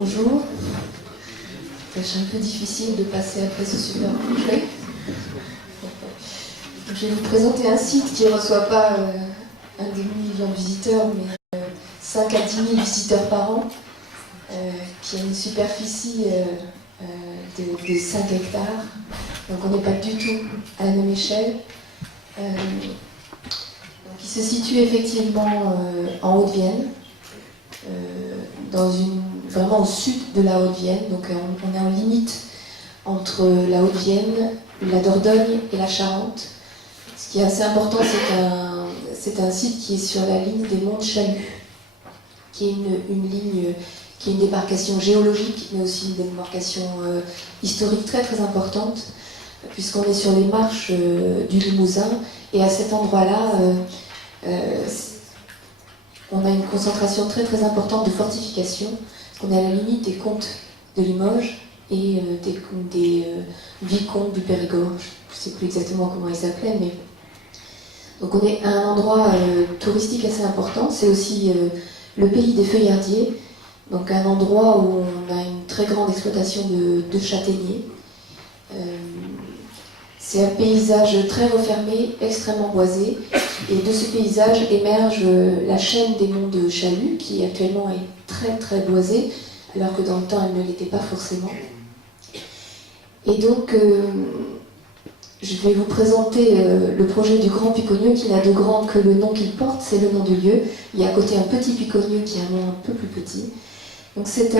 Bonjour. C'est un peu difficile de passer après ce super projet. Je vais vous présenter un site qui ne reçoit pas un demi-million de visiteurs, mais 5 à 10 000 visiteurs par an, qui a une superficie de 5 hectares. Donc on n'est pas du tout à la même échelle. Donc il se situe effectivement en Haute-Vienne, vraiment au sud de la Haute-Vienne. Donc on est en limite entre la Haute-Vienne, la Dordogne et la Charente. Ce qui est assez important, c'est un site qui est sur la ligne des monts de Chalut, qui est une ligne, qui est une démarcation géologique, mais aussi une démarcation historique très très importante, puisqu'on est sur les marches du Limousin, et à cet endroit-là, on a une concentration très très importante de fortifications, parce qu'on est à la limite des comtes de Limoges et des vicomtes du Périgord. Je ne sais plus exactement comment ils s'appelaient, mais donc on est à un endroit touristique assez important. C'est aussi le pays des feuillardiers, donc un endroit où on a une très grande exploitation de châtaigniers. C'est un paysage très refermé, extrêmement boisé, et de ce paysage émerge la chaîne des monts de Chalut, qui actuellement est très très boisée, alors que dans le temps elle ne l'était pas forcément. Et donc je vais vous présenter le projet du Grand Piconnieu, qui n'a de grand que le nom qu'il porte, c'est le nom du lieu. Il y a à côté un petit Piconnieu qui a un nom un peu plus petit. Donc c'est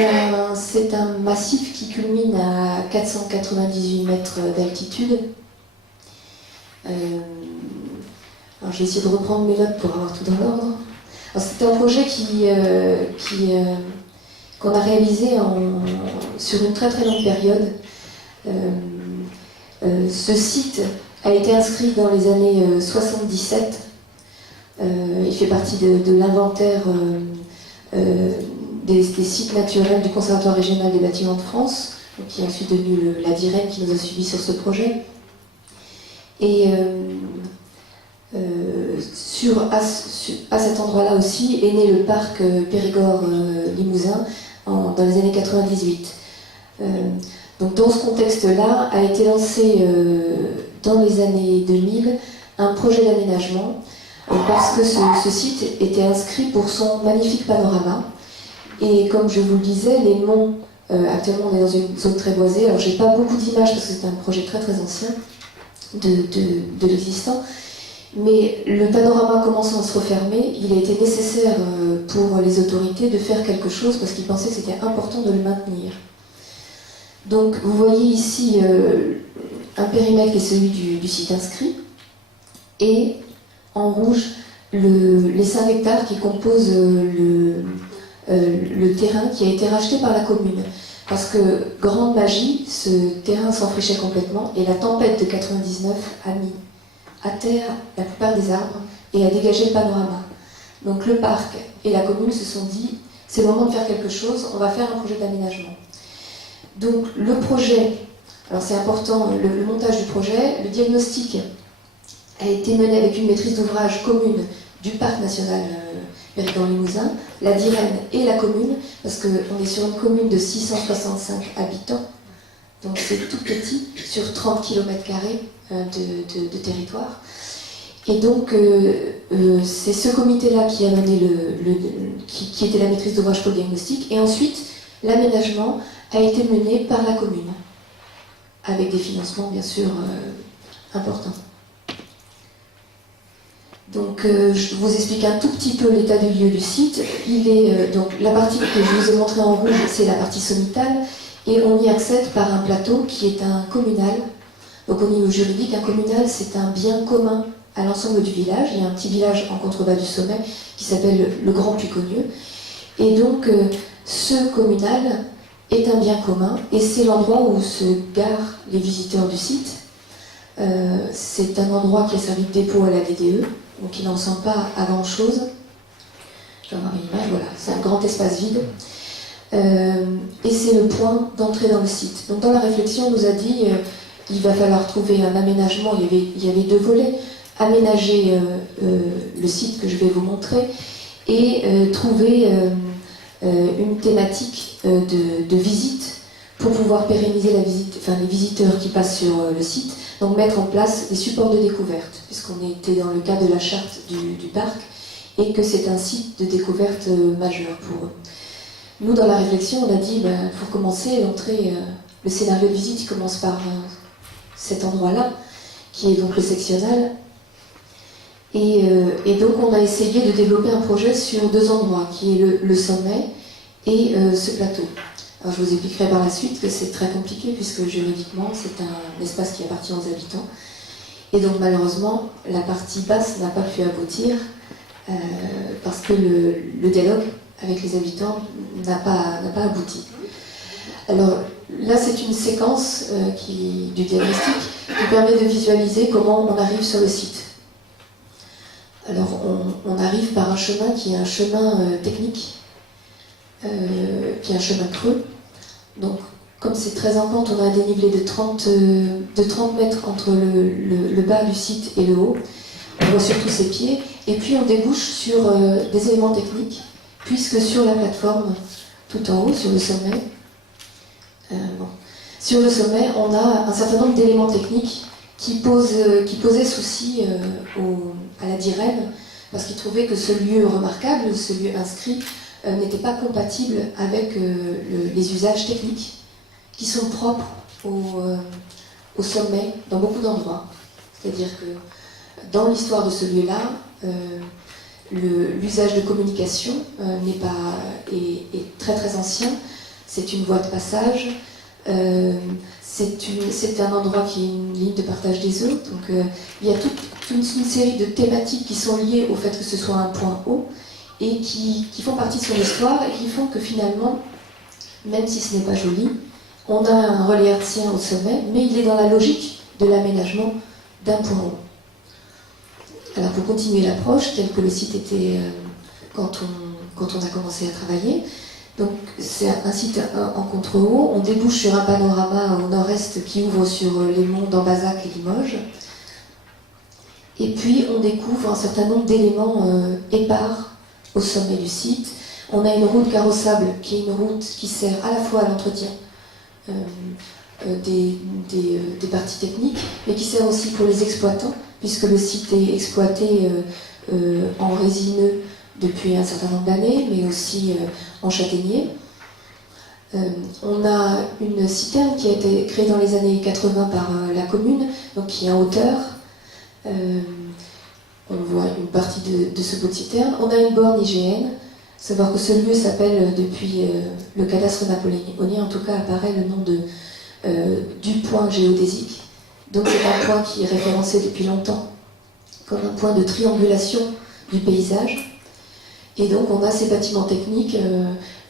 un massif qui culmine à 498 mètres d'altitude. Alors je vais essayer de reprendre mes notes pour avoir tout dans l'ordre. C'est un projet qu'on a réalisé sur une très très longue période. Ce site a été inscrit dans les années 77. Il fait partie de l'inventaire des sites naturels du Conservatoire régional des bâtiments de France, qui est ensuite devenu la DIREN qui nous a suivis sur ce projet. Et à cet endroit-là aussi est né le parc Périgord-Limousin dans les années 98. Donc dans ce contexte-là a été lancé dans les années 2000 un projet d'aménagement parce que ce site était inscrit pour son magnifique panorama. Et comme je vous le disais, les monts, actuellement on est dans une zone très boisée, alors j'ai pas beaucoup d'images parce que c'est un projet très très ancien de l'existant, mais le panorama commençant à se refermer, il a été nécessaire pour les autorités de faire quelque chose parce qu'ils pensaient que c'était important de le maintenir. Donc vous voyez ici un périmètre qui est celui du site inscrit, et en rouge les 5 hectares qui composent le terrain qui a été racheté par la commune. Parce que, grande magie, ce terrain s'enfrichait complètement et la tempête de 99 a mis à terre la plupart des arbres et a dégagé le panorama. Donc le parc et la commune se sont dit, c'est le moment de faire quelque chose, on va faire un projet d'aménagement. Donc le projet, alors c'est important, le montage du projet, le diagnostic a été mené avec une maîtrise d'ouvrage commune du parc national Périgord-Limousin, la DIREN et la commune, parce qu'on est sur une commune de 665 habitants, donc c'est tout petit, sur 30 km² de territoire. Et donc c'est ce comité-là qui a mené qui était la maîtrise d'ouvrage pour le diagnostic, et ensuite l'aménagement a été mené par la commune, avec des financements bien sûr importants. Donc je vous explique un tout petit peu l'état du lieu du site. Donc la partie que je vous ai montrée en rouge, c'est la partie sommitale, et on y accède par un plateau qui est un communal. Donc au niveau juridique, un communal, c'est un bien commun à l'ensemble du village. Il y a un petit village en contrebas du sommet qui s'appelle le Grand Piconnieu. Et donc ce communal est un bien commun, et c'est l'endroit où se garent les visiteurs du site. C'est un endroit qui a servi de dépôt à la DDE, donc il n'en ressemble pas à grand chose. Je vais avoir une image, voilà, c'est un grand espace vide. Et c'est le point d'entrée dans le site. Donc dans la réflexion, on nous a dit il va falloir trouver un aménagement. Il y avait 2 volets: aménager le site que je vais vous montrer, et trouver une thématique de visite pour pouvoir pérenniser la visite, les visiteurs qui passent sur le site, donc mettre en place des supports de découverte, puisqu'on était dans le cadre de la charte du parc, et que c'est un site de découverte majeur pour eux. Nous, dans la réflexion, on a dit, pour commencer, l'entrée, le scénario de visite, il commence par cet endroit-là, qui est donc le sectionnal. Et donc, on a essayé de développer un projet sur 2 endroits, qui est le sommet et ce plateau. Alors, je vous expliquerai par la suite que c'est très compliqué, puisque juridiquement, c'est un espace qui appartient aux habitants. Et donc, malheureusement, la partie basse n'a pas pu aboutir, parce que le dialogue avec les habitants n'a pas abouti. Alors là, c'est une séquence du diagnostic qui permet de visualiser comment on arrive sur le site. Alors on arrive par un chemin qui est un chemin technique, qui est un chemin creux. Donc comme c'est très en pente, on a un dénivelé de 30 mètres entre le bas du site et le haut. On voit surtout ses pieds, et puis on débouche sur des éléments techniques, puisque sur la plateforme, tout en haut, sur le sommet, sur le sommet, on a un certain nombre d'éléments techniques qui posaient souci à la DIREM, parce qu'ils trouvaient que ce lieu remarquable, ce lieu inscrit, n'était pas compatible avec les usages techniques qui sont propres au sommet dans beaucoup d'endroits. C'est-à-dire que dans l'histoire de ce lieu-là, l'usage de communication est très très ancien. C'est une voie de passage, c'est un endroit qui est une ligne de partage des eaux. Donc il y a toute une série de thématiques qui sont liées au fait que ce soit un point haut et qui font partie de son histoire et qui font que finalement, même si ce n'est pas joli, on a un relais hertzien au sommet, mais il est dans la logique de l'aménagement d'un point haut. Alors pour continuer l'approche, tel que le site était quand on a commencé à travailler, donc c'est un site en contre-haut, on débouche sur un panorama au nord-est qui ouvre sur les monts d'Ambazac et Limoges, et puis on découvre un certain nombre d'éléments épars au sommet du site. On a une route carrossable qui est une route qui sert à la fois à l'entretien des parties techniques, mais qui sert aussi pour les exploitants, puisque le site est exploité en résineux depuis un certain nombre d'années, mais aussi en châtaignier. On a une citerne qui a été créée dans les années 80 par la commune, donc qui est en hauteur. On voit une partie de ce bout de citerne. On a une borne IGN. Savoir que ce lieu s'appelle, depuis le cadastre napoléonien, en tout cas apparaît le nom du point géodésique. Donc c'est un point qui est référencé depuis longtemps comme un point de triangulation du paysage. Et donc on a ces bâtiments techniques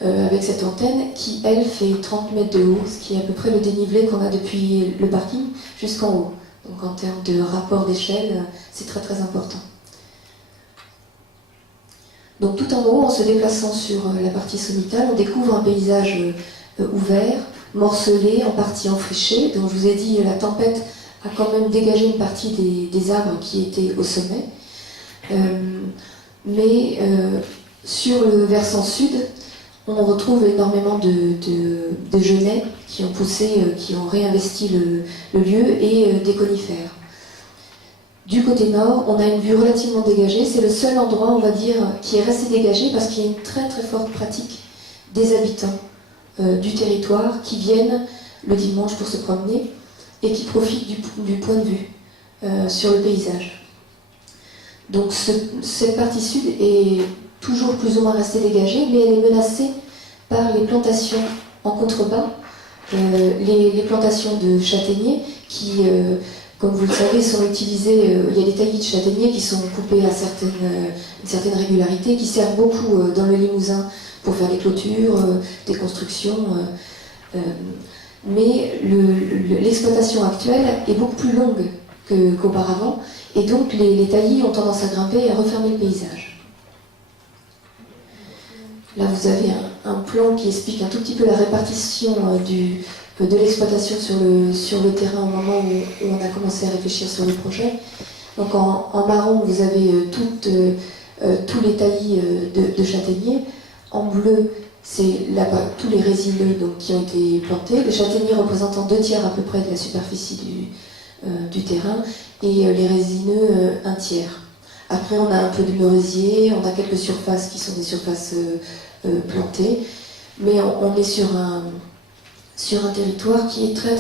avec cette antenne qui, elle, fait 30 mètres de haut, ce qui est à peu près le dénivelé qu'on a depuis le parking jusqu'en haut. Donc en termes de rapport d'échelle, c'est très très important. Donc tout en haut, en se déplaçant sur la partie sommitale, on découvre un paysage ouvert, morcelé, en partie enfriché. Donc je vous ai dit, la tempête a quand même dégagé une partie des arbres qui étaient au sommet. Mais sur le versant sud, on retrouve énormément de genêts qui ont poussé, qui ont réinvesti le lieu, et des conifères. Du côté nord, on a une vue relativement dégagée. C'est le seul endroit, on va dire, qui est resté dégagé parce qu'il y a une très très forte pratique des habitants du territoire qui viennent le dimanche pour se promener et qui profitent du point de vue sur le paysage. Donc cette partie sud est toujours plus ou moins restée dégagée, mais elle est menacée par les plantations en contrebas, les plantations de châtaigniers qui, comme vous le savez, sont utilisées. Il y a des taillis de châtaigniers qui sont coupés à une certaine régularité, qui servent beaucoup dans le Limousin pour faire des clôtures, des constructions. Mais l'exploitation actuelle est beaucoup plus longue qu'auparavant, et donc les taillis ont tendance à grimper et à refermer le paysage. Là, vous avez un plan qui explique un tout petit peu la répartition de l'exploitation sur le terrain au moment où on a commencé à réfléchir sur le projet. Donc en marron, vous avez tous les taillis de châtaigniers. En bleu, c'est là-bas tous les résineux donc, qui ont été plantés, les châtaigniers représentant 2/3 à peu près de la superficie du terrain, et les résineux 1/3. Après, on a un peu de merisier, on a quelques surfaces qui sont des surfaces plantées, mais on est sur un territoire qui est très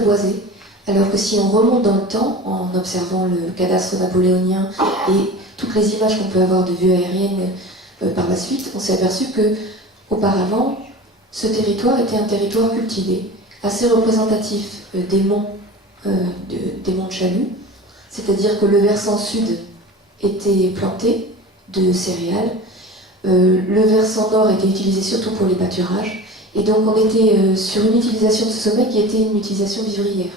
boisé. Alors que si on remonte dans le temps, en observant le cadastre napoléonien et toutes les images qu'on peut avoir de vues aériennes par la suite, on s'est aperçu que auparavant, ce territoire était un territoire cultivé, assez représentatif des monts de Chalut, c'est-à-dire que le versant sud était planté de céréales, le versant nord était utilisé surtout pour les pâturages, et donc on était sur une utilisation de ce sommet qui était une utilisation vivrière.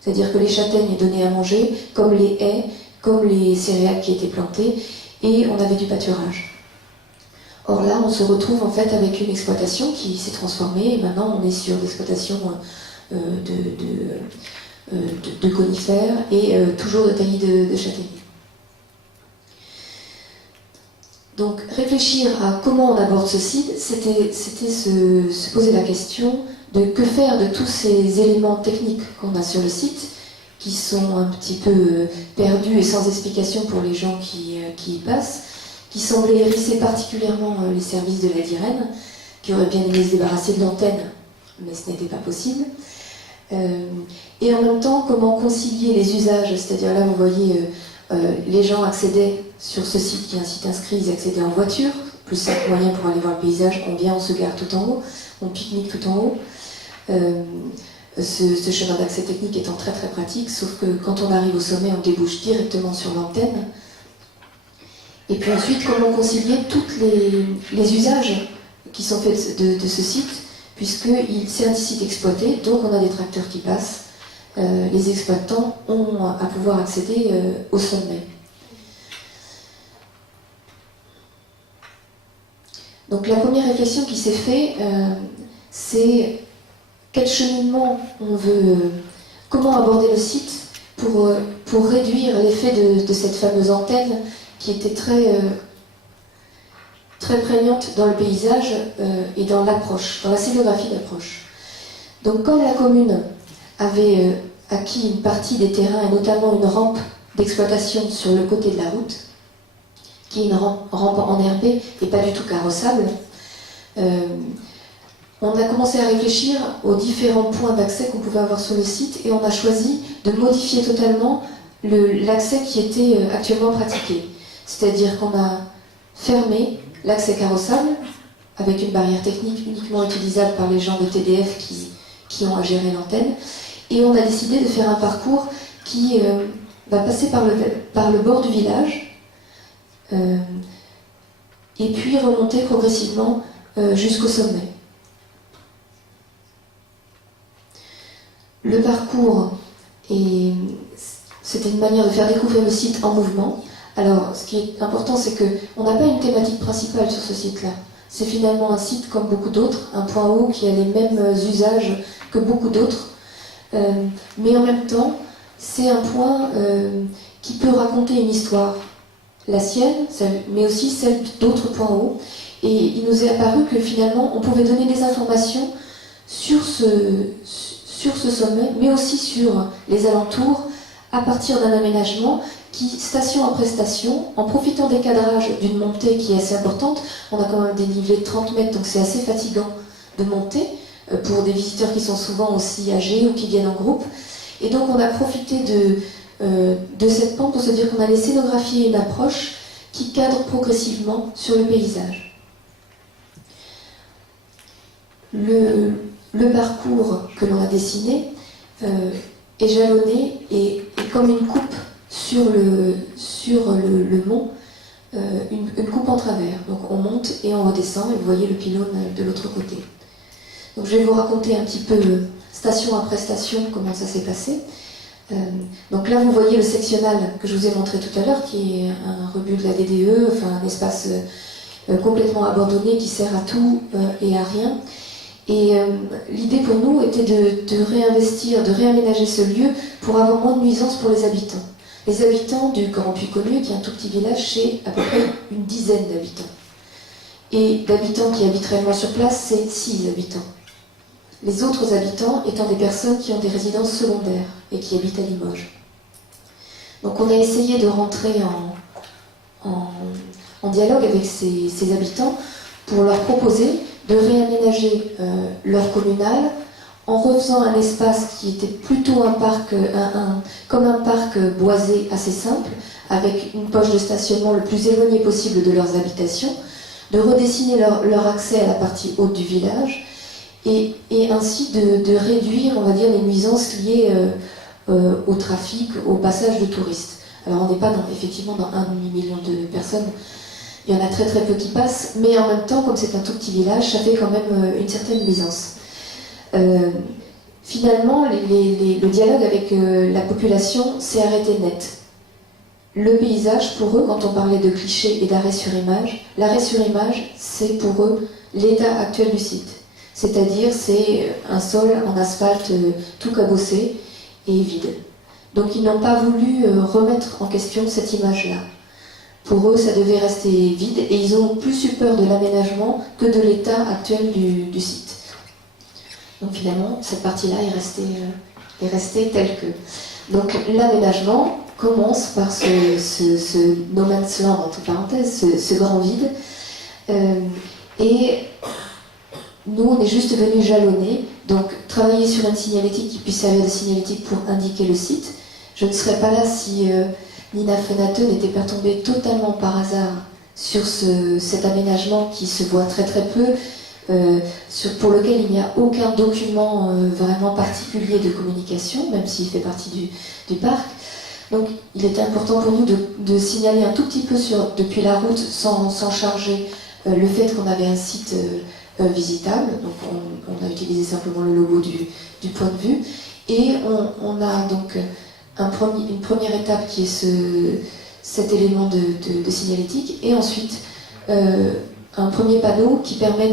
C'est-à-dire que les châtaignes donnaient à manger, comme les haies, comme les céréales qui étaient plantées, et on avait du pâturage. Or là, on se retrouve en fait avec une exploitation qui s'est transformée, et maintenant on est sur l'exploitation de conifères et toujours de taillis de châtaigniers. Donc réfléchir à comment on aborde ce site, c'était se poser la question de que faire de tous ces éléments techniques qu'on a sur le site, qui sont un petit peu perdus et sans explication pour les gens qui y passent, qui semblaient hérisser particulièrement les services de la DIREN, qui auraient bien aimé se débarrasser de l'antenne, mais ce n'était pas possible. Et en même temps, comment concilier les usages, c'est-à-dire là vous voyez, les gens accédaient sur ce site qui est un site inscrit, ils accédaient en voiture, plus 5 moyens pour aller voir le paysage, on vient, on se gare tout en haut, on pique-nique tout en haut. Ce chemin d'accès technique étant très pratique, sauf que quand on arrive au sommet, on débouche directement sur l'antenne. Et puis ensuite, comment concilier tous les usages qui sont faits de ce site, puisque c'est un site exploité, donc on a des tracteurs qui passent, les exploitants ont à pouvoir accéder au sommet. Donc la première réflexion qui s'est faite, c'est quel cheminement on veut, comment aborder le site pour réduire l'effet de cette fameuse antenne qui était très prégnante dans le paysage et dans l'approche, dans la scénographie d'approche. Donc comme la commune avait acquis une partie des terrains et notamment une rampe d'exploitation sur le côté de la route, qui est une rampe enherbée et pas du tout carrossable, on a commencé à réfléchir aux différents points d'accès qu'on pouvait avoir sur le site et on a choisi de modifier totalement l'accès qui était actuellement pratiqué. C'est-à-dire qu'on a fermé l'accès carrossable avec une barrière technique uniquement utilisable par les gens de TDF qui ont à gérer l'antenne, et on a décidé de faire un parcours qui va passer par le bord du village et puis remonter progressivement jusqu'au sommet. Le parcours, c'était une manière de faire découvrir le site en mouvement. Alors, ce qui est important, c'est qu'on n'a pas une thématique principale sur ce site-là. C'est finalement un site comme beaucoup d'autres, un point haut qui a les mêmes usages que beaucoup d'autres. Mais en même temps, c'est un point qui peut raconter une histoire, la sienne, mais aussi celle d'autres points hauts. Et il nous est apparu que finalement, on pouvait donner des informations sur ce sommet, mais aussi sur les alentours, à partir d'un aménagement qui, station après station, en profitant des cadrages d'une montée qui est assez importante, on a quand même des dénivelé de 30 mètres, donc c'est assez fatigant de monter, pour des visiteurs qui sont souvent aussi âgés ou qui viennent en groupe. Et donc on a profité de cette pente pour se dire qu'on allait scénographier une approche qui cadre progressivement sur le paysage. Le parcours que l'on a dessiné est jalonné et comme une coupe sur le mont, une coupe en travers. Donc on monte et on redescend et vous voyez le pylône de l'autre côté. Donc je vais vous raconter un petit peu, station après station, comment ça s'est passé. Donc là vous voyez le sectionnal que je vous ai montré tout à l'heure, qui est un rebut de la DDE, enfin un espace complètement abandonné qui sert à tout et à rien. Et l'idée pour nous était de réinvestir, de réaménager ce lieu pour avoir moins de nuisances pour les habitants. Les habitants du Grand Puy-Connu, qui est un tout petit village, c'est à peu près une dizaine d'habitants. et d'habitants qui habitent réellement sur place, c'est 6 habitants. Les autres habitants étant des personnes qui ont des résidences secondaires et qui habitent à Limoges. Donc on a essayé de rentrer en dialogue avec ces habitants pour leur proposer de réaménager leur communale en refaisant un espace qui était plutôt un parc, comme un parc boisé assez simple, avec une poche de stationnement le plus éloignée possible de leurs habitations, de redessiner leur accès à la partie haute du village, et ainsi de réduire, on va dire, les nuisances liées au trafic, au passage de touristes. Alors on n'est pas effectivement dans 1,5 million de personnes, il y en a très très peu qui passent, mais en même temps, comme c'est un tout petit village, ça fait quand même une certaine nuisance. Finalement, le dialogue avec la population s'est arrêté net. Le paysage, pour eux, quand on parlait de clichés et d'arrêt sur image, l'arrêt sur image, c'est pour eux l'état actuel du site. C'est-à-dire, c'est un sol en asphalte tout cabossé et vide. Donc ils n'ont pas voulu remettre en question cette image-là. Pour eux, ça devait rester vide et ils ont plus eu peur de l'aménagement que de l'état actuel du site. Donc finalement, cette partie-là est restée telle que. Donc l'aménagement commence par ce no man's land, entre parenthèses, ce grand vide. Et nous, on est juste venus jalonner, donc travailler sur une signalétique qui puisse servir de signalétique pour indiquer le site. Je ne serais pas là si Nina Fenateux n'était pas tombée totalement par hasard sur cet aménagement qui se voit très très peu, pour lequel il n'y a aucun document vraiment particulier de communication, même s'il fait partie du parc. Donc il était important pour nous de signaler un tout petit peu depuis la route, sans charger le fait qu'on avait un site visitable. Donc on a utilisé simplement le logo du point de vue. Et on a donc une première étape qui est cet élément de signalétique, et ensuite un premier panneau qui permet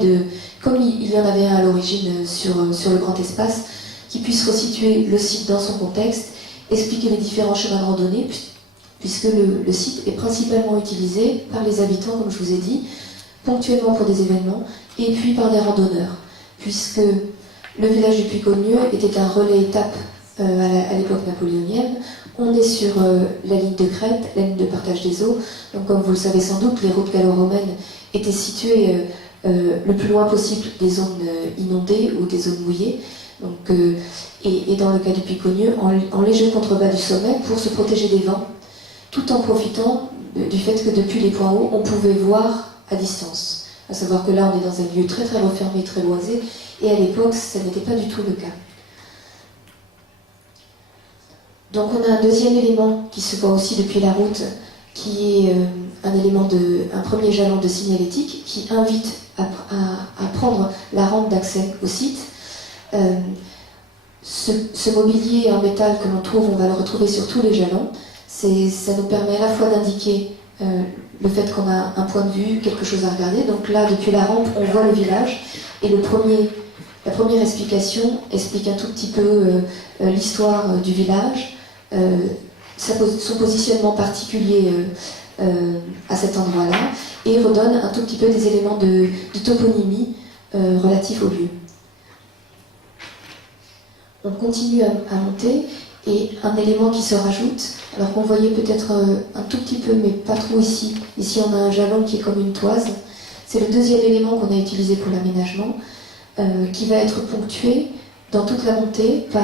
comme il y en avait un à l'origine sur le grand espace, qui puisse resituer le site dans son contexte, expliquer les différents chemins de randonnée, puisque le site est principalement utilisé par les habitants, comme je vous ai dit, ponctuellement pour des événements, et puis par des randonneurs, puisque le village du Puy-Cogneux était un relais étape à l'époque napoléonienne. On est sur la ligne de crête, la ligne de partage des eaux. Donc comme vous le savez sans doute, les routes gallo-romaines étaient situées le plus loin possible des zones inondées ou des zones mouillées. Donc, et dans le cas du Puy-Cogneux, en léger contrebas du sommet pour se protéger des vents, tout en profitant du fait que depuis les points hauts, on pouvait voir à distance. À savoir que là, on est dans un lieu très très refermé, très boisé, et à l'époque, ça n'était pas du tout le cas. Donc on a un deuxième élément qui se voit aussi depuis la route, qui est un premier jalon de signalétique qui invite à prendre la rampe d'accès au site. Ce mobilier en métal que l'on trouve, on va le retrouver sur tous les jalons. Ça nous permet à la fois d'indiquer le fait qu'on a un point de vue, quelque chose à regarder. Donc là, depuis la rampe, on voit le village. Et la première explication explique un tout petit peu l'histoire du village, son positionnement particulier à cet endroit-là, et redonne un tout petit peu des éléments de toponymie relatifs au lieu. On continue à monter, et un élément qui se rajoute, alors qu'on voyait peut-être un tout petit peu, mais pas trop ici. Ici, on a un jalon qui est comme une toise. C'est le deuxième élément qu'on a utilisé pour l'aménagement, qui va être ponctué dans toute la montée par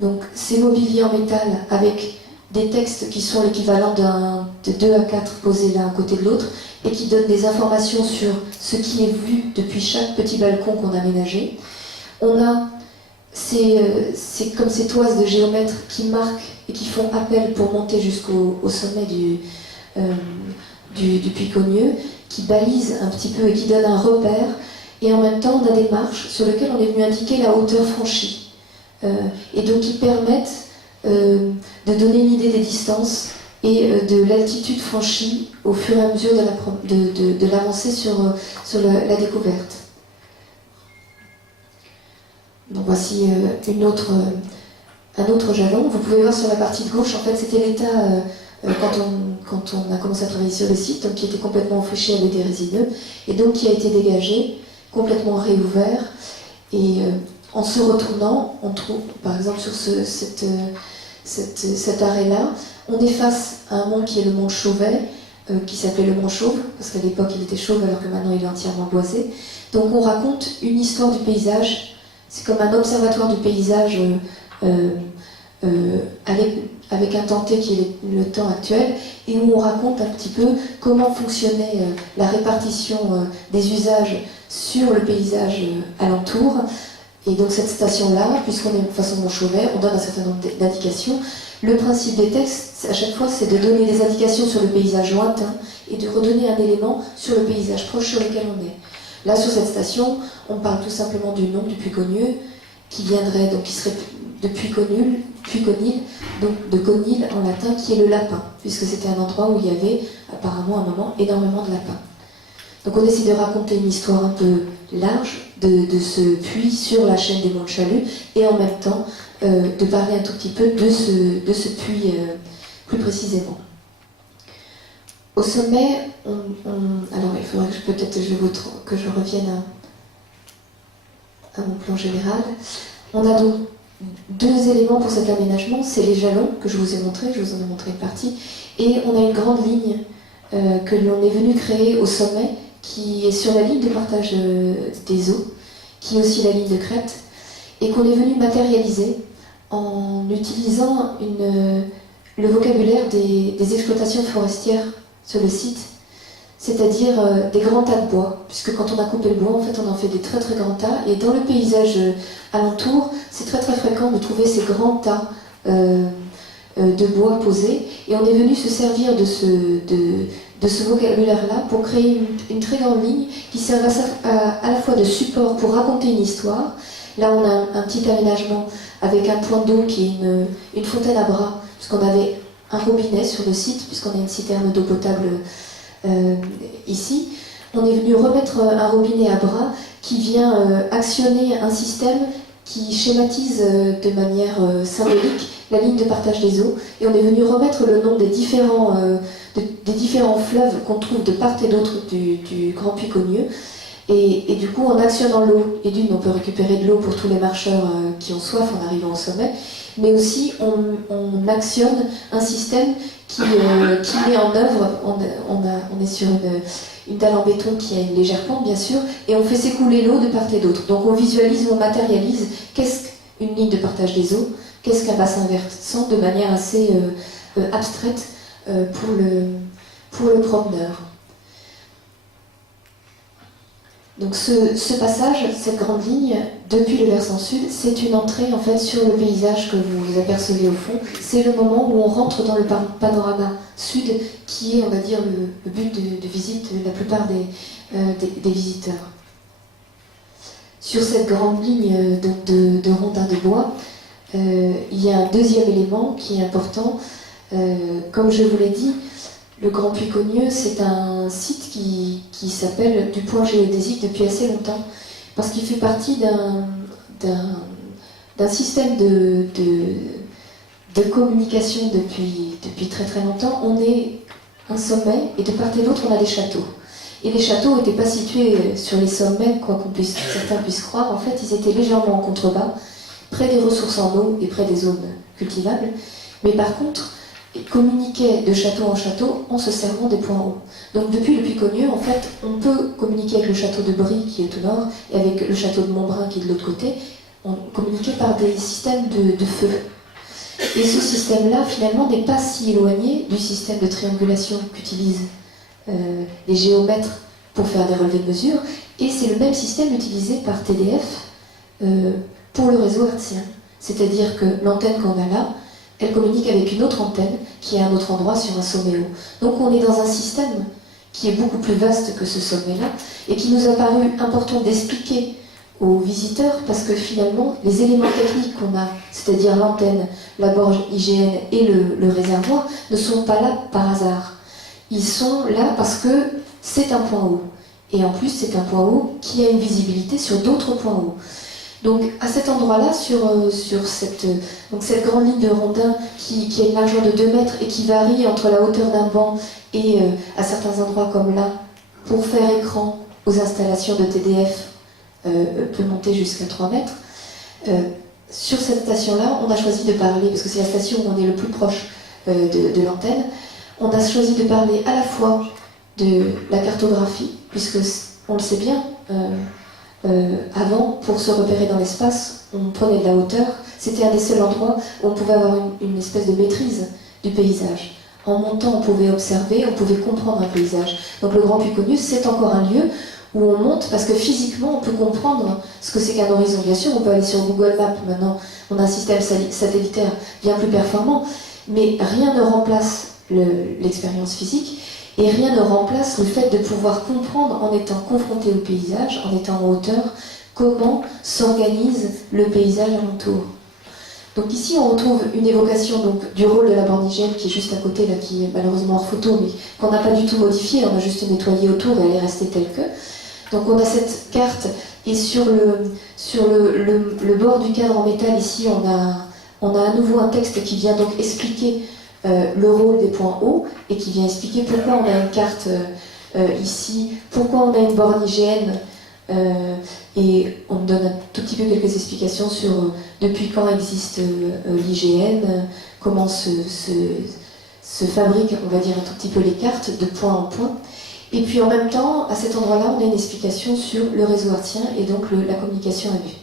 donc, ces mobiliers en métal avec des textes qui sont l'équivalent de 2 à 4 posés l'un à côté de l'autre, et qui donnent des informations sur ce qui est vu depuis chaque petit balcon qu'on a aménagé. On a c'est comme ces toises de géomètres qui marquent et qui font appel pour monter jusqu'au sommet du Puy-Cogneux, qui balisent un petit peu et qui donnent un repère. Et en même temps, on a des marches sur lesquelles on est venu indiquer la hauteur franchie. Et donc qui permettent de donner une idée des distances et de l'altitude franchie au fur et à mesure de l'avancée sur la découverte. Donc voici un autre jalon. Vous pouvez voir sur la partie de gauche, en fait, c'était l'état quand on a commencé à travailler sur le site, donc qui était complètement enfriché avec des résineux, et donc qui a été dégagé, complètement réouvert. Et en se retournant, on trouve, par exemple sur cet arrêt-là, on est face à un mont qui est le mont Chauvet, qui s'appelait le mont Chauve, parce qu'à l'époque il était chauve alors que maintenant il est entièrement boisé. Donc on raconte une histoire du paysage, c'est comme un observatoire du paysage avec un temps T qui est le temps actuel, et où on raconte un petit peu comment fonctionnait la répartition des usages sur le paysage alentour. Et donc cette station-là, puisqu'on est face au mont Chauvet, on donne un certain nombre d'indications. Le principe des textes, à chaque fois, c'est de donner des indications sur le paysage lointain et de redonner un élément sur le paysage proche sur lequel on est. Là, sur cette station, on parle tout simplement du nom du Puy-Connieu, qui viendrait, donc qui serait de Puy-Conil, donc de conil en latin, qui est le lapin, puisque c'était un endroit où il y avait apparemment à un moment énormément de lapins. Donc on essaie de raconter une histoire un peu large de ce puits sur la chaîne des Monts de Chalut, et en même temps de parler un tout petit peu de ce puits plus précisément. Au sommet, alors il faudrait que peut-être que je revienne à mon plan général. On a donc deux éléments pour cet aménagement, c'est les jalons que je vous ai montrés, je vous en ai montré une partie, et on a une grande ligne que l'on est venu créer au sommet, qui est sur la ligne de partage des eaux, qui est aussi la ligne de crête, et qu'on est venu matérialiser en utilisant le vocabulaire des exploitations forestières sur le site, c'est-à-dire des grands tas de bois, puisque quand on a coupé le bois, en fait, on en fait des très très grands tas, et dans le paysage alentour, c'est très très fréquent de trouver ces grands tas de bois posés, et on est venu se servir de ce vocabulaire-là pour créer une très grande ligne qui sert à la fois de support pour raconter une histoire. Là, on a un petit aménagement avec un point d'eau qui est une fontaine à bras, puisqu'on avait un robinet sur le site, puisqu'on a une citerne d'eau potable ici. On est venu remettre un robinet à bras qui vient actionner un système qui schématise de manière symbolique la ligne de partage des eaux, et on est venu remettre le nom des différents fleuves qu'on trouve de part et d'autre du Grand Puy-Connieu. Et du coup, en actionnant l'eau, et on peut récupérer de l'eau pour tous les marcheurs qui ont soif en arrivant au sommet, mais aussi on actionne un système qui met en œuvre, on est sur une dalle en béton qui a une légère pente bien sûr, et on fait s'écouler l'eau de part et d'autre. Donc on visualise, on matérialise qu'est-ce qu'une ligne de partage des eaux, qu'est-ce qu'un bassin versant de manière assez abstraite pour le promeneur. Donc ce passage, cette grande ligne, depuis le versant sud, c'est une entrée en fait sur le paysage que vous apercevez au fond. C'est le moment où on rentre dans le panorama sud, qui est, on va dire, le but de visite de la plupart des visiteurs. Sur cette grande ligne de rondins de bois, il y a un deuxième élément qui est important. Comme je vous l'ai dit, le Grand Puy-Connieu, c'est un site qui s'appelle du point géodésique depuis assez longtemps, parce qu'il fait partie d'un système de communication depuis très très longtemps. On est un sommet, et de part et d'autre, on a des châteaux. Et les châteaux n'étaient pas situés sur les sommets, quoi certains puissent croire. En fait, ils étaient légèrement en contrebas, près des ressources en eau et près des zones cultivables. Mais par contre, ils communiquaient de château en château en se servant des points hauts. Donc depuis le Puy-Connieu, en fait, on peut communiquer avec le château de Brie qui est au nord et avec le château de Montbrun qui est de l'autre côté. On communiquait par des systèmes de feu. Et ce système-là, finalement, n'est pas si éloigné du système de triangulation qu'utilisent les géomètres pour faire des relevés de mesure. Et c'est le même système utilisé par TDF pour le réseau hertzien. C'est-à-dire que l'antenne qu'on a là, elle communique avec une autre antenne qui est à un autre endroit sur un sommet haut. Donc on est dans un système qui est beaucoup plus vaste que ce sommet-là et qui nous a paru important d'expliquer aux visiteurs parce que finalement les éléments techniques qu'on a, c'est-à-dire l'antenne, la borge IGN et le réservoir, ne sont pas là par hasard. Ils sont là parce que c'est un point haut. Et en plus c'est un point haut qui a une visibilité sur d'autres points hauts. Donc à cet endroit-là, sur cette grande ligne de rondins qui a une largeur de 2 mètres et qui varie entre la hauteur d'un banc et à certains endroits comme là, pour faire écran aux installations de TDF, peut monter jusqu'à 3 mètres. Sur cette station-là, on a choisi de parler, parce que c'est la station où on est le plus proche de l'antenne, on a choisi de parler à la fois de la cartographie, puisque on le sait bien, avant, pour se repérer dans l'espace, on prenait de la hauteur. C'était un des seuls endroits où on pouvait avoir une espèce de maîtrise du paysage. En montant, on pouvait observer, on pouvait comprendre un paysage. Donc le Grand Puy Connu, c'est encore un lieu où on monte, parce que physiquement, on peut comprendre ce que c'est qu'un horizon. Bien sûr, on peut aller sur Google Maps maintenant, on a un système satellitaire bien plus performant, mais rien ne remplace l'expérience physique. Et rien ne remplace le fait de pouvoir comprendre, en étant confronté au paysage, en étant en hauteur, comment s'organise le paysage alentour. Donc ici, on retrouve une évocation donc, du rôle de la bornigène qui est juste à côté, là, qui est malheureusement hors photo, mais qu'on n'a pas du tout modifié, on a juste nettoyé autour et elle est restée telle que. Donc on a cette carte, et sur le bord du cadre en métal, ici, on a à nouveau un texte qui vient donc expliquer le rôle des points hauts et qui vient expliquer pourquoi on a une carte ici, pourquoi on a une borne IGN, et on donne un tout petit peu quelques explications sur depuis quand existe l'IGN, comment se fabriquent, on va dire, un tout petit peu les cartes de point en point. Et puis en même temps, à cet endroit-là, on a une explication sur le réseau artien et donc la communication à vue.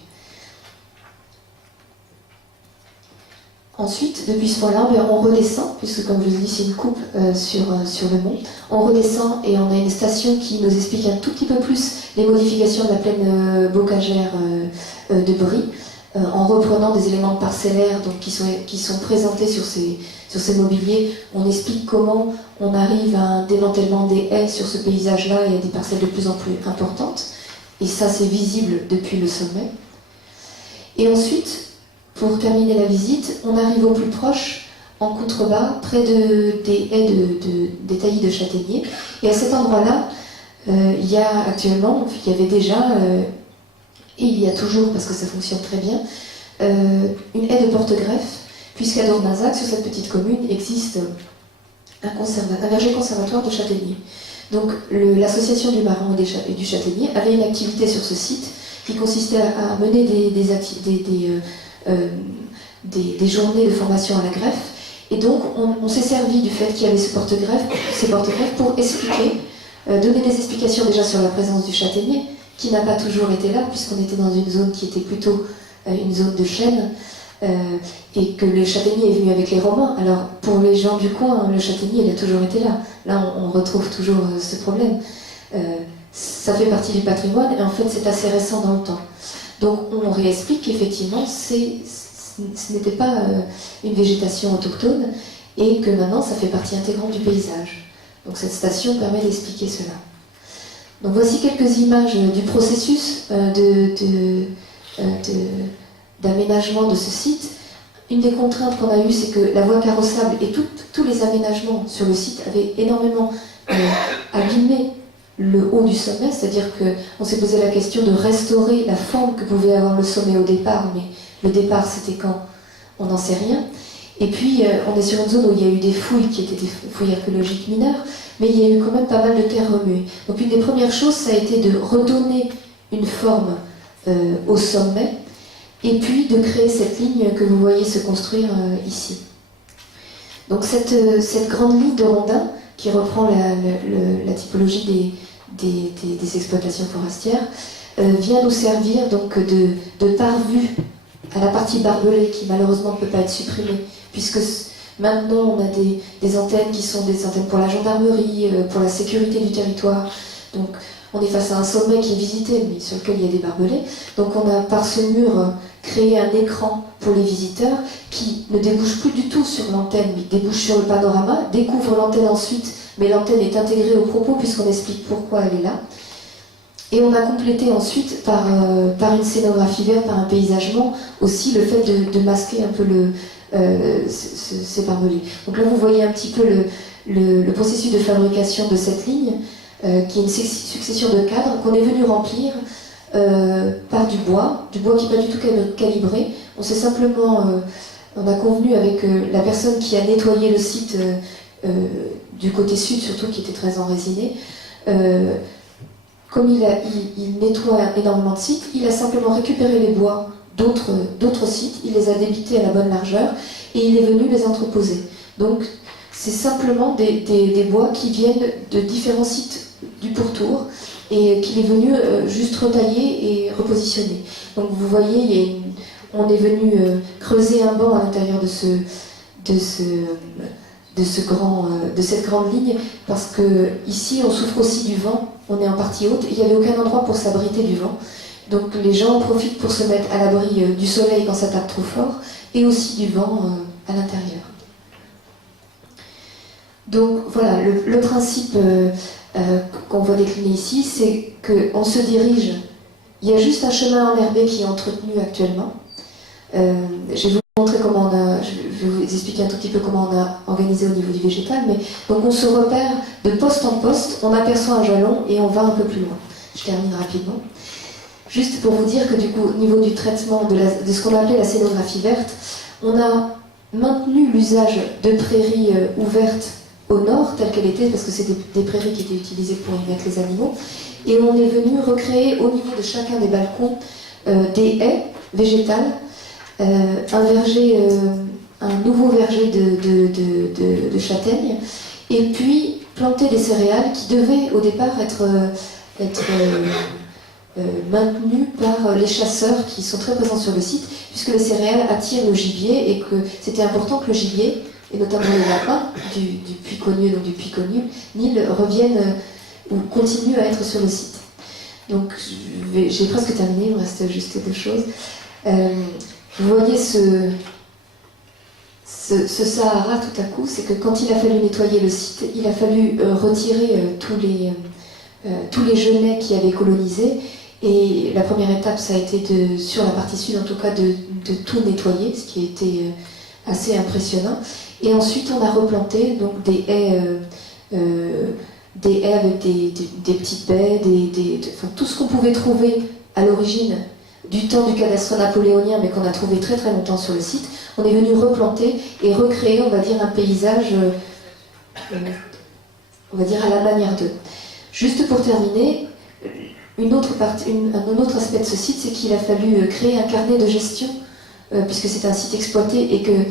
Ensuite, depuis ce point-là, on redescend, puisque comme je vous ai dit, c'est une coupe sur le mont. On redescend et on a une station qui nous explique un tout petit peu plus les modifications de la plaine bocagère de Brie, en reprenant des éléments parcellaires donc, qui sont présentés sur ces mobiliers. On explique comment on arrive à un démantèlement des haies sur ce paysage-là et à des parcelles de plus en plus importantes. Et ça, c'est visible depuis le sommet. Et ensuite, pour terminer la visite, on arrive au plus proche, en contrebas, près des haies des taillis de châtaigniers. Et à cet endroit-là, il y a actuellement, il y avait déjà, et il y a toujours, parce que ça fonctionne très bien, une haie de porte-greffe, puisqu'à Dornazac, sur cette petite commune, existe un verger conservatoire de châtaigniers. Donc l'association du Marin et du châtaignier avait une activité sur ce site qui consistait à mener des journées de formation à la greffe. Et donc, on s'est servi du fait qu'il y avait ces porte-greffes pour expliquer, donner des explications déjà sur la présence du châtaignier, qui n'a pas toujours été là, puisqu'on était dans une zone qui était plutôt une zone de chêne, et que le châtaignier est venu avec les Romains. Alors, pour les gens du coin, le châtaignier, il a toujours été là. Là, on retrouve toujours ce problème. Ça fait partie du patrimoine, et en fait, c'est assez récent dans le temps. Donc on réexplique qu'effectivement ce n'était pas une végétation autochtone et que maintenant ça fait partie intégrante du paysage. Donc cette station permet d'expliquer cela. Donc voici quelques images du processus d'aménagement de ce site. Une des contraintes qu'on a eues, c'est que la voie carrossable et tous les aménagements sur le site avaient énormément abîmé le haut du sommet, c'est-à-dire qu'on s'est posé la question de restaurer la forme que pouvait avoir le sommet au départ, mais le départ c'était quand? On n'en sait rien. Et puis on est sur une zone où il y a eu des fouilles qui étaient des fouilles archéologiques mineures, mais il y a eu quand même pas mal de terre remuée. Donc une des premières choses, ça a été de redonner une forme au sommet, et puis de créer cette ligne que vous voyez se construire ici. Donc cette grande ligne de rondins, qui reprend la typologie des exploitations forestières, vient nous servir donc de pare-vue à la partie barbelée qui malheureusement ne peut pas être supprimée, puisque maintenant on a des antennes qui sont des antennes pour la gendarmerie, pour la sécurité du territoire. Donc on est face à un sommet qui est visité, mais sur lequel il y a des barbelés. Donc on a par ce mur créé un écran pour les visiteurs qui ne débouche plus du tout sur l'antenne, mais débouche sur le panorama, découvre l'antenne ensuite, mais l'antenne est intégrée au propos puisqu'on explique pourquoi elle est là. Et on a complété ensuite par une scénographie verte, par un paysagement, aussi le fait de masquer un peu ces barbelés. Donc là vous voyez un petit peu le processus de fabrication de cette ligne, qui est une succession de cadres qu'on est venu remplir par du bois qui n'est pas du tout calibré. On s'est simplement, on a convenu avec la personne qui a nettoyé le site du côté sud, surtout qui était très enraisiné. Comme il nettoie énormément de sites, il a simplement récupéré les bois d'autres sites, il les a débités à la bonne largeur et il est venu les entreposer. Donc c'est simplement des bois qui viennent de différents sites du pourtour et qu'il est venu juste retailler et repositionner. Donc vous voyez, on est venu creuser un banc à l'intérieur de cette grande ligne, parce que ici on souffre aussi du vent, on est en partie haute, et il n'y avait aucun endroit pour s'abriter du vent. Donc les gens en profitent pour se mettre à l'abri du soleil quand ça tape trop fort, et aussi du vent à l'intérieur. Donc voilà, le principe qu'on voit décliner ici, c'est qu'on se dirige, il y a juste un chemin enherbé qui est entretenu actuellement. Je vais vous montrer comment je vais vous expliquer un tout petit peu comment on a organisé au niveau du végétal, mais donc on se repère de poste en poste, on aperçoit un jalon et on va un peu plus loin. Je termine rapidement. Juste pour vous dire que du coup, au niveau du traitement de ce qu'on appelait la scénographie verte, on a maintenu l'usage de prairies ouvertes au nord, telle qu'elle était, parce que c'était des prairies qui étaient utilisées pour y mettre les animaux, et on est venu recréer au niveau de chacun des balcons des haies végétales, un nouveau verger de châtaignes, et puis planter des céréales qui devaient au départ être maintenues par les chasseurs qui sont très présents sur le site, puisque les céréales attirent le gibier et que c'était important que le gibier, et notamment les lapins du puits Connu, donc du puits Connu-Nil, reviennent ou continuent à être sur le site. Donc j'ai presque terminé, il me reste juste deux choses. Vous voyez ce Sahara tout à coup, c'est que quand il a fallu nettoyer le site, il a fallu retirer tous les genêts qui avaient colonisé, et la première étape, ça a été sur la partie sud en tout cas, de tout nettoyer, ce qui a été assez impressionnant. Et ensuite on a replanté donc des haies avec des petites baies, enfin, tout ce qu'on pouvait trouver à l'origine du temps du cadastre napoléonien, mais qu'on a trouvé très très longtemps sur le site. On est venu replanter et recréer, on va dire, un paysage, on va dire, à la manière d'eux. Juste pour terminer, un autre aspect de ce site, c'est qu'il a fallu créer un carnet de gestion, puisque c'est un site exploité et que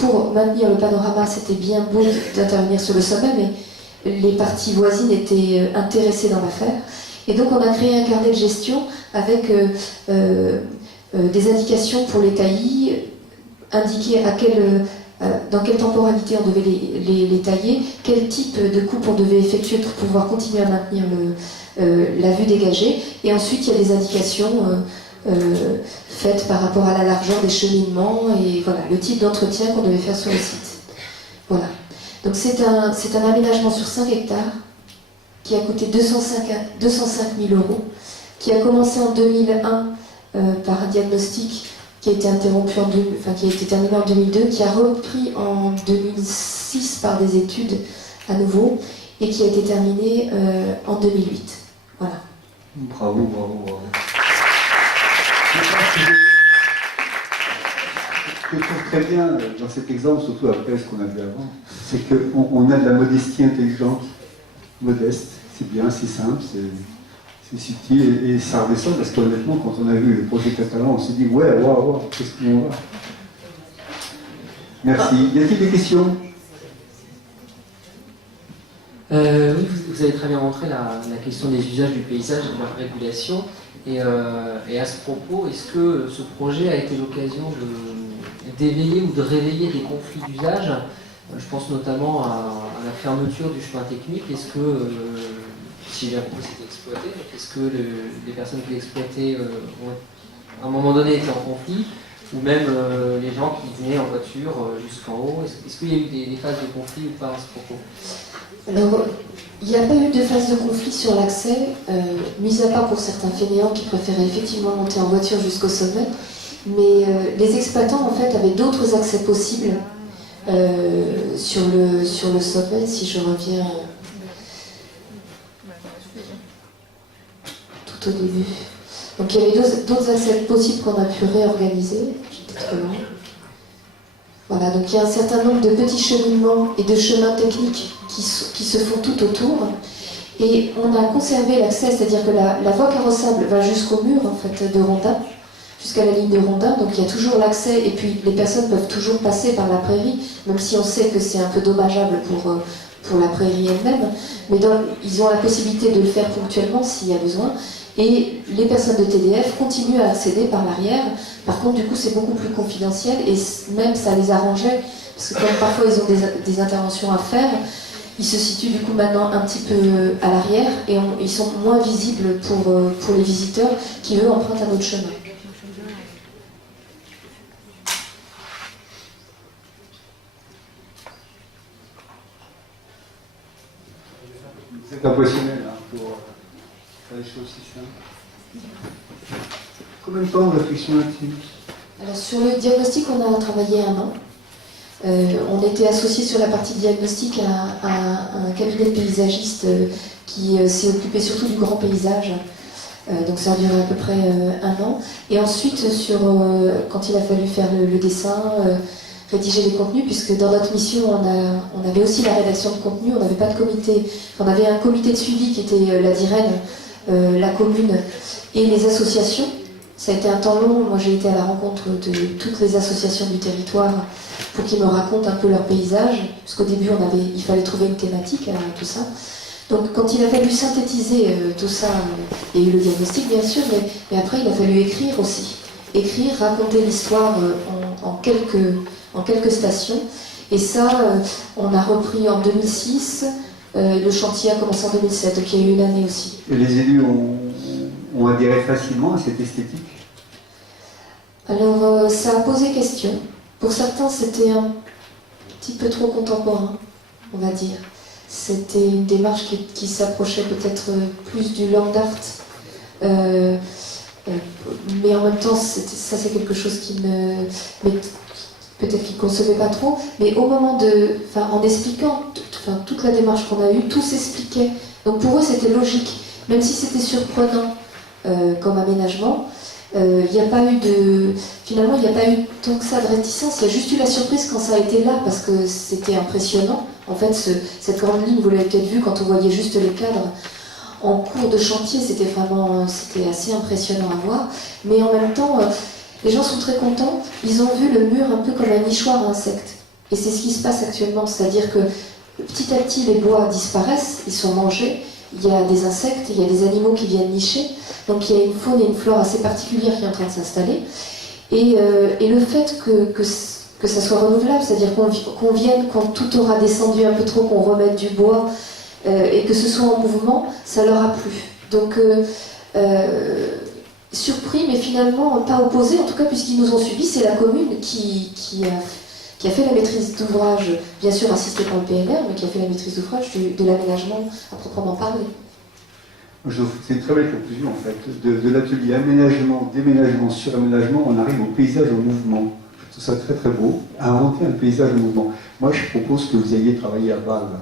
pour maintenir le panorama, c'était bien beau d'intervenir sur le sommet, mais les parties voisines étaient intéressées dans l'affaire. Et donc on a créé un carnet de gestion avec des indications pour les taillis, indiquer dans quelle temporalité on devait les tailler, quel type de coupe on devait effectuer pour pouvoir continuer à maintenir la vue dégagée. Et ensuite il y a des indications faites par rapport à la largeur des cheminements et voilà, le type d'entretien qu'on devait faire sur le site. Voilà. Donc c'est un aménagement sur 5 hectares qui a coûté 205 000 €, qui a commencé en 2001 par un diagnostic qui a été interrompu qui a été terminé en 2002, qui a repris en 2006 par des études à nouveau et qui a été terminé en 2008. Voilà. Bravo, bravo, bravo. Ce que je trouve très bien dans cet exemple, surtout après ce qu'on a vu avant, c'est qu'on a de la modestie intelligente, modeste, c'est bien, c'est simple, c'est subtil et ça redescend parce qu'honnêtement, quand on a vu le projet catalan, on s'est dit ouais, waouh, qu'est-ce qu'on va. Merci. Y a-t-il des questions? Oui, vous avez très bien montré la question des usages du paysage et de leur régulation. Et à ce propos, est-ce que ce projet a été l'occasion d'éveiller ou de réveiller des conflits d'usage? Je pense notamment à la fermeture du chemin technique. Est-ce que, si j'ai bien compris, c'était exploité, est-ce que les personnes qui l'exploitaient ont à un moment donné été en conflit, ou même les gens qui venaient en voiture jusqu'en haut? Est-ce qu'il y a eu des phases de conflit ou pas à ce propos? Alors, il n'y a pas eu de phase de conflit sur l'accès, mis à part pour certains fainéants qui préféraient effectivement monter en voiture jusqu'au sommet, mais les exploitants en fait avaient d'autres accès possibles sur le sommet. Si je reviens tout au début, Donc il y avait d'autres assets possibles qu'on a pu réorganiser. J'étais trop loin. Voilà, donc il y a un certain nombre de petits cheminements et de chemins techniques qui se font tout autour. Et on a conservé l'accès, c'est-à-dire que la voie carrossable va jusqu'au mur en fait, de Rondin, jusqu'à la ligne de Rondin, donc il y a toujours l'accès, et puis les personnes peuvent toujours passer par la prairie, même si on sait que c'est un peu dommageable pour la prairie elle-même, mais ils ont la possibilité de le faire ponctuellement s'il y a besoin. Et les personnes de TDF continuent à accéder par l'arrière. Par contre, du coup, c'est beaucoup plus confidentiel et même ça les arrangeait, parce que comme parfois ils ont des interventions à faire, ils se situent du coup maintenant un petit peu à l'arrière et ils sont moins visibles pour les visiteurs qui, eux, empruntent un autre chemin. Vous êtes impressionnel hein, pour faire les choses si simples. Combien de temps de réflexion là-dessus? Alors sur le diagnostic, on a travaillé 1 an. On était associé sur la partie diagnostic à un cabinet de paysagistes qui s'est occupé surtout du grand paysage. Donc ça a duré à peu près 1 an. Et ensuite, quand il a fallu faire le dessin, rédiger les contenus, puisque dans notre mission, on avait aussi la rédaction de contenu, on n'avait pas de comité. On avait un comité de suivi qui était la DIREN, la commune et les associations. Ça a été un temps long. Moi, j'ai été à la rencontre de toutes les associations du territoire pour qu'ils me racontent un peu leur paysage. Parce qu'au début, il fallait trouver une thématique à tout ça. Donc, quand il a fallu synthétiser tout ça, il y a eu le diagnostic, bien sûr, mais après, il a fallu écrire aussi. Écrire, raconter l'histoire en quelques stations. Et ça, on a repris en 2006. Le chantier a commencé en 2007, donc il y a eu 1 année aussi. Et les élus ont adhéré facilement à cette esthétique? Alors, ça a posé question. Pour certains, c'était un petit peu trop contemporain, on va dire. C'était une démarche qui s'approchait peut-être plus du land art. Mais en même temps, ça c'est quelque chose peut-être qu'ils ne concevaient pas trop. Mais au moment en expliquant toute la démarche qu'on a eue, tout s'expliquait. Donc pour eux, c'était logique. Même si c'était surprenant comme aménagement, finalement, il n'y a pas eu tant que ça de réticence. Il y a juste eu la surprise quand ça a été là, parce que c'était impressionnant. En fait, cette grande ligne, vous l'avez peut-être vu quand on voyait juste les cadres en cours de chantier, c'était assez impressionnant à voir. Mais en même temps, les gens sont très contents. Ils ont vu le mur un peu comme un nichoir à insectes. Et c'est ce qui se passe actuellement, c'est-à-dire que petit à petit, les bois disparaissent, ils sont mangés. Il y a des insectes, il y a des animaux qui viennent nicher. Donc il y a une faune et une flore assez particulière qui est en train de s'installer. Et le fait que ça soit renouvelable, c'est-à-dire qu'on vienne quand tout aura descendu un peu trop, qu'on remette du bois, et que ce soit en mouvement, ça leur a plu. Donc surpris, mais finalement pas opposé, en tout cas puisqu'ils nous ont suivis, c'est la commune qui a fait la maîtrise d'ouvrage, bien sûr assistée par le PNR, mais qui a fait la maîtrise d'ouvrage de l'aménagement à proprement parler. C'est une très belle conclusion en fait. De l'atelier aménagement, déménagement, suraménagement, on arrive au paysage en mouvement. Je trouve ça très très beau, à inventer un paysage en mouvement. Moi je propose que vous ayez travaillé à Bâle.